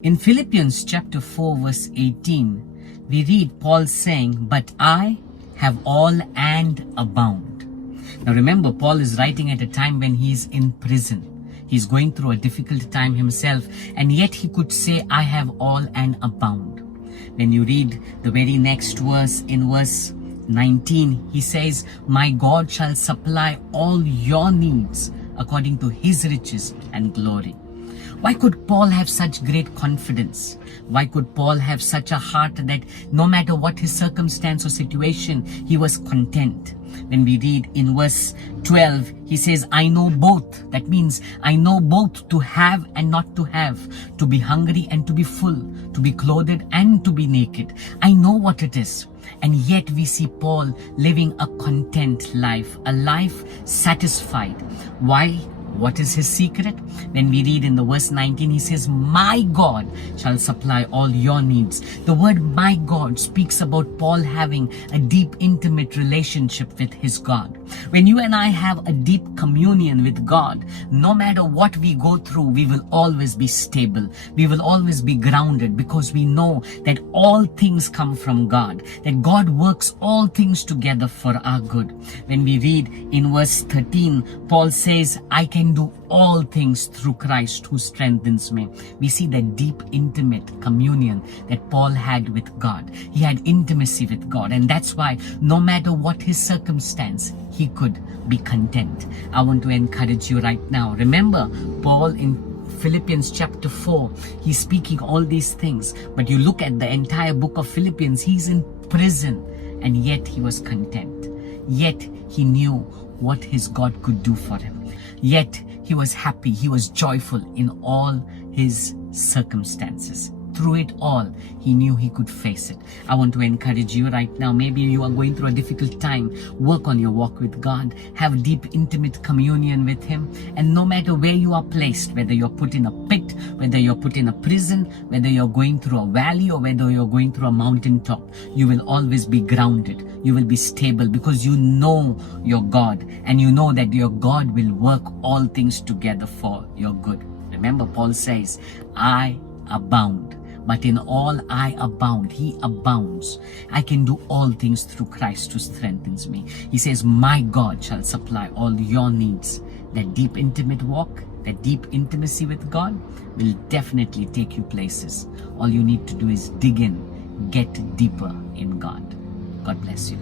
In Philippians chapter 4 verse 18, we read Paul saying, "But I have all and abound." Now remember, Paul is writing at a time when he is in prison. He's going through a difficult time himself, and yet he could say, "I have all and abound." When you read the very next verse, in verse 19, he says, "My God shall supply all your needs according to his riches and glory." Why could Paul have such great confidence? Why could Paul have such a heart that no matter what his circumstance or situation, he was content? When we read in verse 12, he says, "I know both." That means I know both to have and not to have, to be hungry and to be full, to be clothed and to be naked. I know what it is. And yet we see Paul living a content life, a life satisfied. Why? What is his secret? When we read in the verse 19, he says, "My God shall supply all your needs." The word "my God" speaks about Paul having a deep, intimate relationship with his God. When you and I have a deep communion with God, no matter what we go through, we will always be stable. We will always be grounded, because we know that all things come from God, that God works all things together for our good. When we read in verse 13, Paul says, "I can do all things through Christ who strengthens me." We see that deep, intimate communion that Paul had with God. He had intimacy with God, and that's why no matter what his circumstance, he could be content. I want to encourage you right now. Remember, Paul in Philippians chapter 4, he's speaking all these things, but you look at the entire book of Philippians, he's in prison, and yet he was content. Yet he knew what his God could do for him. Yet he was happy, he was joyful in all his circumstances. Through it all, he knew he could face it. I want to encourage you right now. Maybe you are going through a difficult time. Work on your walk with God. Have deep, intimate communion with him. And no matter where you are placed, whether you're put in a pit, whether you're put in a prison, whether you're going through a valley, or whether you're going through a mountaintop, you will always be grounded. You will be stable, because you know your God, and you know that your God will work all things together for your good. Remember, Paul says, "I abound. But in all I abound." He abounds. I can do all things through Christ who strengthens me. He says, "My God shall supply all your needs." That deep, intimate walk, that deep intimacy with God will definitely take you places. All you need to do is dig in, get deeper in God. God bless you.